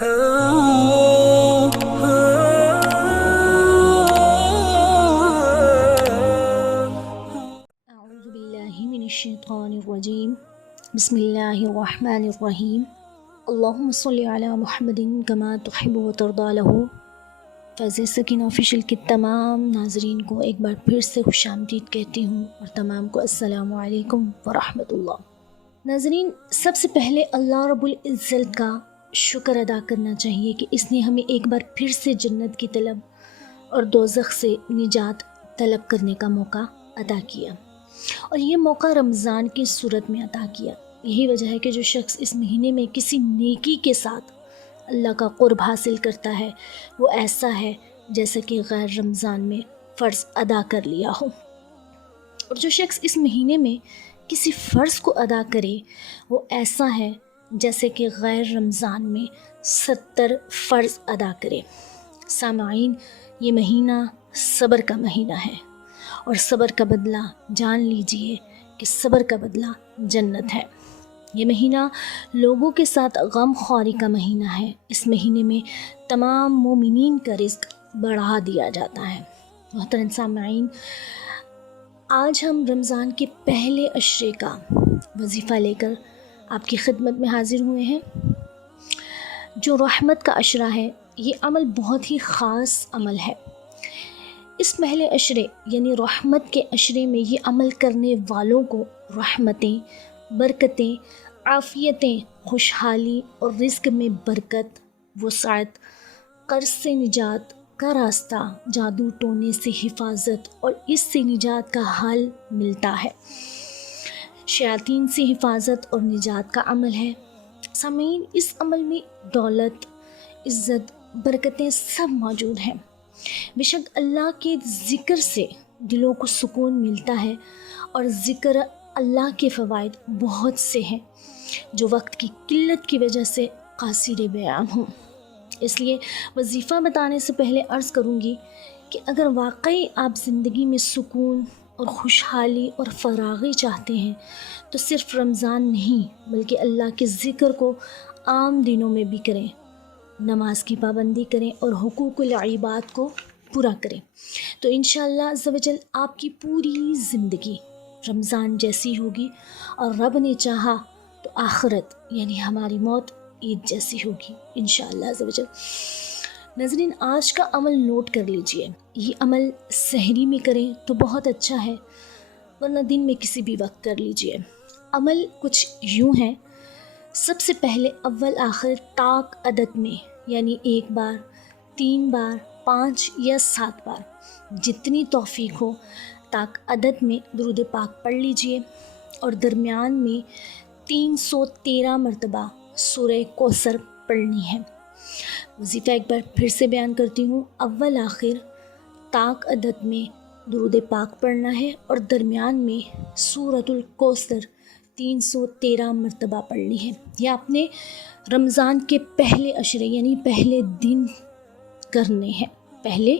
اعوذ باللہ من الشیطان الرجیم بسم اللہ الرحمن الرحیم اللہم صلی علی محمد کما تحب و ترضی لہ۔ فیض سکینہ آفیشیل کے تمام ناظرین کو ایک بار پھر سے خوش آمدید کہتی ہوں، اور تمام کو السلام علیکم ورحمۃ اللہ۔ ناظرین، سب سے پہلے اللہ رب العزت کا شکر ادا کرنا چاہیے کہ اس نے ہمیں ایک بار پھر سے جنت کی طلب اور دوزخ سے نجات طلب کرنے کا موقع عطا کیا، اور یہ موقع رمضان کی صورت میں عطا کیا۔ یہی وجہ ہے کہ جو شخص اس مہینے میں کسی نیکی کے ساتھ اللہ کا قرب حاصل کرتا ہے، وہ ایسا ہے جیسا کہ غیر رمضان میں فرض ادا کر لیا ہو، اور جو شخص اس مہینے میں کسی فرض کو ادا کرے، وہ ایسا ہے جیسے کہ غیر رمضان میں 70 فرض ادا کرے۔ سامعین، یہ مہینہ صبر کا مہینہ ہے، اور صبر کا بدلہ جان لیجئے کہ صبر کا بدلہ جنت ہے۔ یہ مہینہ لوگوں کے ساتھ غم خواری کا مہینہ ہے۔ اس مہینے میں تمام مومنین کا رزق بڑھا دیا جاتا ہے۔ محترم سامعین، آج ہم رمضان کے پہلے عشرے کا وظیفہ لے کر آپ کی خدمت میں حاضر ہوئے ہیں۔ جو رحمت کا عشرہ ہے، یہ عمل بہت ہی خاص عمل ہے۔ اس پہلے عشرے یعنی رحمت کے عشرے میں یہ عمل کرنے والوں کو رحمتیں، برکتیں، عافیتیں، خوشحالی اور رزق میں برکت، وسعت، قرض سے نجات کا راستہ، جادو ٹونے سے حفاظت اور اس سے نجات کا حل ملتا ہے۔ شیاطین سے حفاظت اور نجات کا عمل ہے۔ سامعین، اس عمل میں دولت، عزت، برکتیں سب موجود ہیں۔ بے شک اللہ کے ذکر سے دلوں کو سکون ملتا ہے، اور ذکر اللہ کے فوائد بہت سے ہیں جو وقت کی قلت کی وجہ سے قاصر بیان ہوں۔ اس لیے وظیفہ بتانے سے پہلے عرض کروں گی کہ اگر واقعی آپ زندگی میں سکون اور خوشحالی اور فراغی چاہتے ہیں تو صرف رمضان نہیں بلکہ اللہ کے ذکر کو عام دنوں میں بھی کریں، نماز کی پابندی کریں اور حقوق العباد کو پورا کریں، تو انشاءاللہ عز و جل آپ کی پوری زندگی رمضان جیسی ہوگی، اور رب نے چاہا تو آخرت یعنی ہماری موت عید جیسی ہوگی انشاءاللہ عز و جل۔ ناظرین، آج کا عمل نوٹ کر لیجئے۔ یہ عمل سحری میں کریں تو بہت اچھا ہے، ورنہ دن میں کسی بھی وقت کر لیجئے۔ عمل کچھ یوں ہے۔ سب سے پہلے اول آخر طاق عدد میں، یعنی 1 بار، 3 بار، 5 یا 7 بار، جتنی توفیق ہو طاق عدد میں درود پاک پڑھ لیجئے، اور درمیان میں 313 مرتبہ سورہ کوثر پڑھنی ہے۔ وظیفہ ایک بار پھر سے بیان کرتی ہوں۔ اول آخر طاق عدد میں درود پاک پڑھنا ہے، اور درمیان میں سورۃ الکوثر 313 مرتبہ پڑھنی ہے۔ یہ آپ نے رمضان کے پہلے عشرے یعنی پہلے دن کرنے ہیں۔ پہلے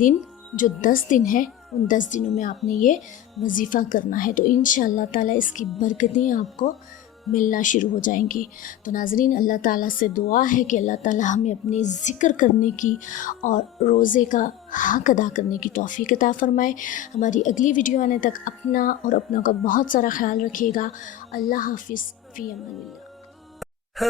دن جو 10 دن ہیں، ان 10 دنوں میں آپ نے یہ وظیفہ کرنا ہے، تو انشاءاللہ تعالیٰ اس کی برکتیں آپ کو ملنا شروع ہو جائیں گی۔ تو ناظرین، اللہ تعالیٰ سے دعا ہے کہ اللہ تعالیٰ ہمیں اپنے ذکر کرنے کی اور روزے کا حق ادا کرنے کی توفیق عطا فرمائے۔ ہماری اگلی ویڈیو آنے تک اپنا اور اپنوں کا بہت سارا خیال رکھیے گا۔ اللہ حافظ، فی امان اللہ۔